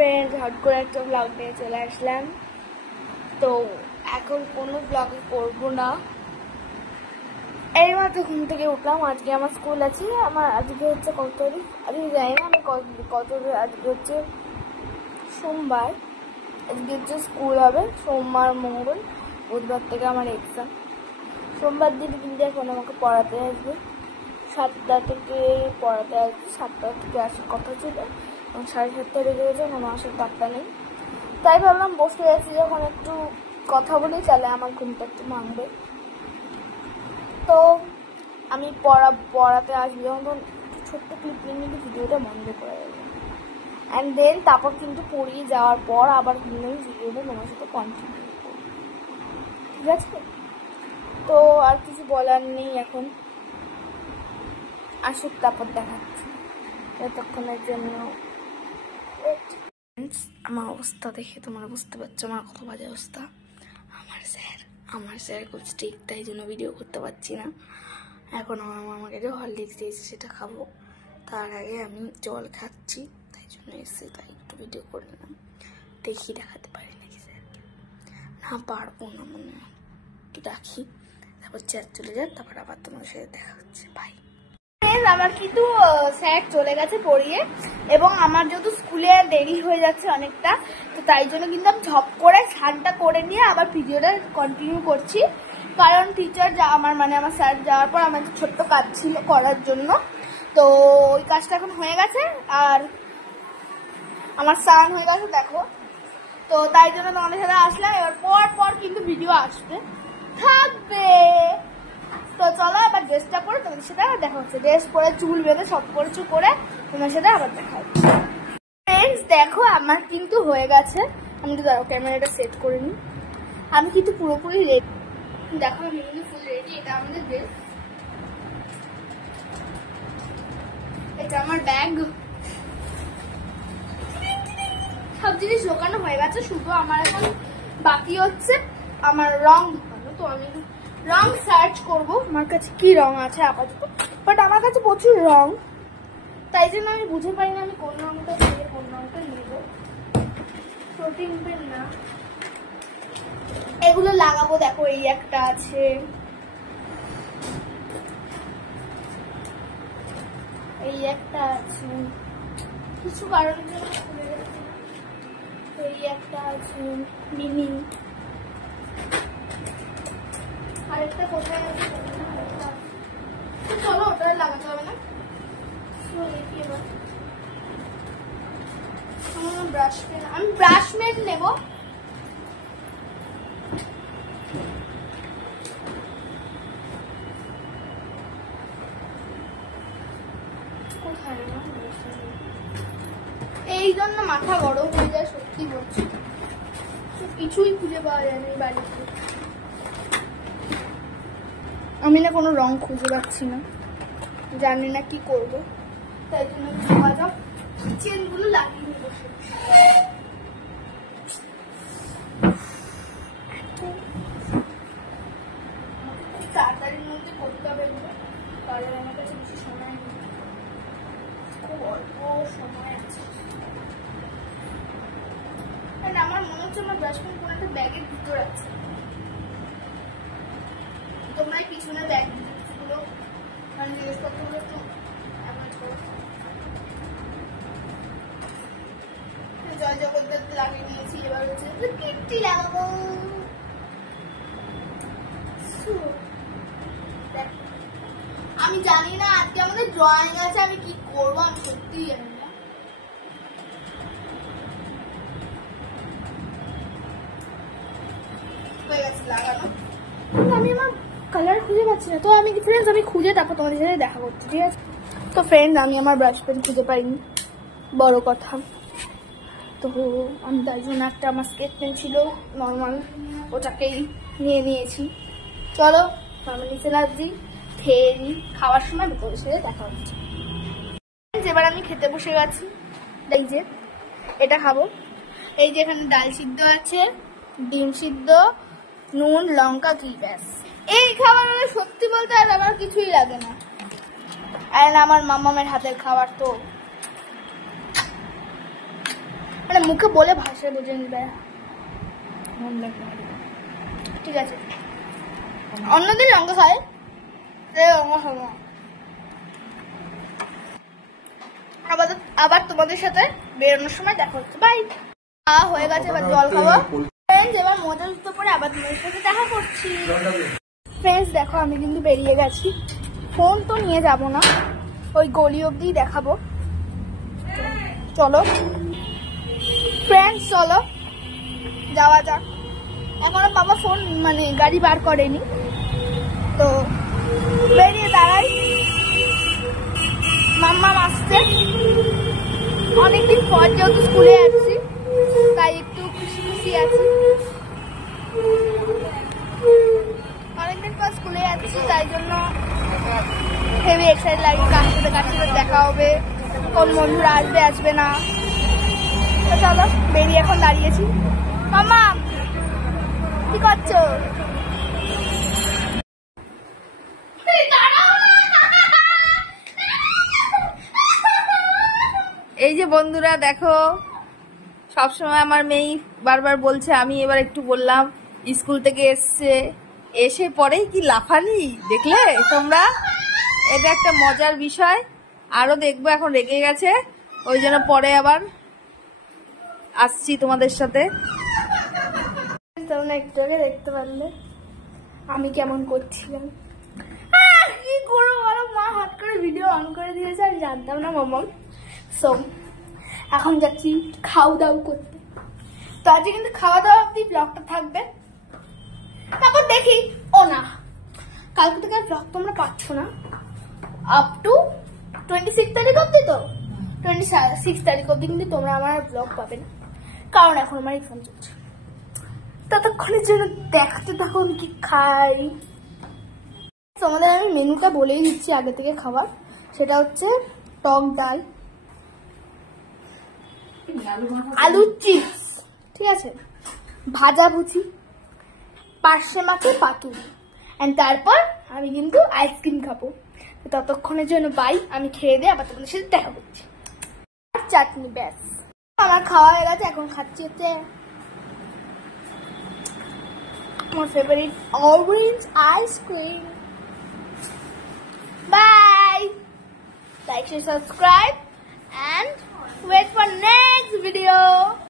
Friend, hot করে একটা blog নিয়ে চলে আসলাম। তো এখন কোনো ব্লগে করবো না। এইমাত্র ঘুম থেকে উঠলাম। আজকে আমার স্কুল আছে। আমার আজকে হচ্ছে কত তারিখ আজকে জানি না, আমি কত আজকে হচ্ছে সোমবার। আজকে হচ্ছে স্কুল হবে সোমবার, মঙ্গল, বুধবার থেকে আমার এক্সাম। সোমবার দিন কিন্তু এখন আমাকে পড়াতে আসবে, 7টা থেকে পড়াতে আসবে। 7টা থেকে আসার কথা ছিল, এবং 7:30 লেগে গেছে, কোনো আসার পাত্তা নেই। তাই ভাবলাম বসে আছি যখন একটু কথা বলেই তাহলে আমার ঘুমটা একটু ভাঙবে। তো আমি পড়াতে আসবি যখন একটু ছোট্ট ক্লিপ নিয়ে ভিডিওটা বন্ধ করে দেবো। অ্যান্ড দেন তারপর কিন্তু পড়িয়ে যাওয়ার পর আবার কিন্তু আমি ভিডিওটা তোমার সাথে কন্টিনিউ করবো, ঠিক আছে? তো আর কিছু বলার নেই, এখন আসুক তারপর দেখাচ্ছি। এতক্ষণের জন্য আমার অবস্থা দেখে তোমরা বুঝতে পারছো আমার কত বাজে অবস্থা। আমার স্যার খুব স্ট্রিক্ট, তাই জন্য ভিডিও করতে পারছি না। এখন আমার মামাকে যে হরলিক্স দিয়েছে সেটা খাবো, তার আগে আমি জল খাচ্ছি, তাই জন্য এসে তাই একটু ভিডিও করে নিলাম। দেখি দেখাতে পারি নাকি স্যারকে, না পারবো না মনে হয়। একটু রাখি, তারপর স্যার চলে যায়, তারপর আবার তোমার সাথে দেখা হচ্ছে। বাই। আমার কিন্তু স্যার চলে গেছে পড়িয়ে, এবং আমার যেহেতু স্কুলে দেরি হয়ে যাচ্ছে অনেকটা, তো তাই জন্য কিন্তু আমি ঝপ করে স্নানটা করে নিয়ে আবার ভিডিওটা কন্টিনিউ করছি। কারণ টিচার আমার স্যার যাওয়ার পর আমার ছোট্ট কাজ ছিল করার জন্য, তো ওই কাজটা এখন হয়ে গেছে। আর আমার স্নান হয়ে গেছে দেখো, তো তাই জন্য তোমাদের সাথে আসলাম। এবার পর কিন্তু ভিডিও আসবে থাকবে। তো চলো আবার ড্রেসটা পরে তোমাদের সাথে আবার দেখা হচ্ছে। ড্রেস পরে চুল বেঁধে সব কিছু করে তোমার সাথে আবার দেখা হচ্ছে। ফ্রেন্ডস দেখো আমার কিন্তু হয়ে গেছে। আমি তো দাঁড়াও ক্যামেরাটা সেট করে নিই। আমি কিন্তু পুরোপুরি রেডি। দেখো আমি কিন্তু ফুল রেডি। এটা আমাদের ড্রেস, এটা আমার ব্যাগ, সব জিনিস ঢোকানো হয়ে গেছে। শুধু আমার এখন বাকি হচ্ছে আমার রং ঢোকানো। তো আমি রং সার্চ করবো আমার কাছে কি রং আছে আপাতত, বাট আমার কাছে প্রচুর রং, তাই জন্য আমি বুঝে পারি না আমি কোন রংটা নিয়ে কোন রংটা নেবো। প্রোটিন পেন না, এগুলো লাগাবো। দেখো এই একটা আছে, এই একটা আছে, কিছু কারণের জন্য খুলে গেছে। এই একটা আছে মিনি, আরেকটা কোথায় আছে? চলো ওটা লাগাতে হবে না। ব্রাশ পেন, আমি ব্রাশ পেন নেবো। এই জন্য মাথা গরম হয়ে যায়, সত্যি বলছি। কিছুই খুঁজে পাওয়া যায় না বাড়িতে। আমি না কোনো রং খুঁজে পাচ্ছি না, জানি না কি করবো, তাই জন্য চেনগুলো লাগিয়ে নিয়ে বসে। তাড়াতাড়ির মধ্যে করতে হবে, কারণ আমার কাছে বেশি সময় নেই, খুব অল্প সময় আছে। আমার মনে হচ্ছে আমার ব্রাশ পেন কোনো একটা ব্যাগের ভিতর আছে। তোমরা পিছনে ব্যাগ গুলো মানে জিনিসপত্রগুলো একটু অ্যাভয়েড করো। জয় জগদ্ধাত্রী লাগিয়ে নিয়েছি, এবার হচ্ছে কীর্তি লাগাবো। আমি জানি না আজকে আমাদের ড্রয়িং আছে, আমি কি করবো আমি সত্যিই জানি না। হয়ে গেছে লাগানো, আমি আমার কালার খুঁজে পাচ্ছি না। তো আমি ফ্রেন্ডস আমি খুঁজে তারপর তোমাদের সাথে দেখা করছি, ঠিক আছে? তো ফ্রেন্ডস আমি আমার ব্রাশ পেন খুঁজে পাইনি, বড় কথা। তো আমি তাই জন্য একটা আমার স্কেচ পেন ছিল নর্মাল, ওটাকেই নিয়ে নিয়েছি। চলো আমি নিচে নাচছি, খেয়ে নিই, খাওয়ার সময় তোমাদের সাথে দেখা হচ্ছে। এবার আমি খেতে বসে গেছি। এই যে এটা খাবো, এই যে এখানে ডাল সিদ্ধ আছে, ডিম সিদ্ধ, নুন লঙ্কা ঘি, ব্যাস। এই খাবার হলে সত্যি বলতে আর আমার কিছুই লাগে না। আর আমার মামামের হাতের খাবার তো মানে মুখে বলে ভাষায় বুঝে নিবে। ঠিক আছে, অন্যদিন লঙ্কা খায়, লঙ্কা খাবো না। আবার তোমাদের সাথে বেরোনোর সময় দেখা হচ্ছে। বাই। খাওয়া হয়ে গেছে, এবার জল খাবো। ফ্রেন্ডস, এবার মোজা জুতো পরে আবার তোমাদের সাথে দেখা করছি। ফ্রেন্ডস দেখো, আমি কিন্তু বেরিয়ে গেছি। ফোন তো নিয়ে যাব না, ওই গলি অব্দি দেখাবো। চলো ফ্রেন্ডস, চলো যাওয়া যাক। এখনো বাবা ফোন মানে গাড়ি বার করেনি, তো বেরিয়ে দাঁড়াই। মাম্মা আসছে, অনেকদিন পর যেহেতু স্কুলে যাচ্ছি তাই একটু খুশি খুশি আছি। অনেকদিন পর স্কুলে যাচ্ছি তাই জন্য হেভি এক্সাইটেড লাগে। কার সাথে দেখা হবে, কোন বন্ধুরা আসবে আসবে না। তো চলো বেরিয়ে এখন দাঁড়িয়েছি। মাম্মা কি করছো? এই যে বন্ধুরা দেখো, সবসময় আমার মেয়ে বারবার বলছে, আমি এবার একটু বললাম স্কুল থেকে এসে পরেই কি লাফানি দেখলে তোমরা। এটা একটা মজার বিষয়, আরো দেখবো। এখন রেগে গেছে, ওই জন্য পরে আবার আসছি তোমাদের সাথে। তোমরা একটু আগে দেখতে পারলে আমি কেমন করছিলাম। কি করবো বলো, মা হট করে ভিডিও অন করে দিয়েছে, আমি জানতাম না মাম্মা। সো এখন যাচ্ছি খাওয়া দাওয়া করতে। তো আজকে কিন্তু খাওয়া দাওয়া অব্দি ব্লগটা থাকবে, তারপর দেখি। ও না, কালকে থেকে ব্লগ তোমরা পাচ্ছ না, আপ টু 26 তারিখ অব্দি। তো 26 তারিখ অব্দি কিন্তু তোমরা আমার ব্লগ পাবে না, কারণ এখন আমার এক্সাম চলছে। ততক্ষণের জন্য দেখতে থাকুন কি খাই। তোমাদের আমি মেনুটা বলেই দিচ্ছি আগে থেকে খাবার। সেটা হচ্ছে টক ডাল, আলু চিপস, ঠিক আছে, ভাজা ভুচি, পার্শে মাছের পাতুরি, এন্ড তারপর আমি কিন্তু আইসক্রিম খাবো। ততক্ষণের জন্য বাই, আমি খেয়ে দিয়ে আবার তোমাদের সাথে দেখা করছি। আর চাটনি, ব্যাস আমার খাওয়া হয়ে গেছে। এখন খাচ্ছি হচ্ছে my favorite orange ice cream. Bye. Like, share, subscribe and wait for next video.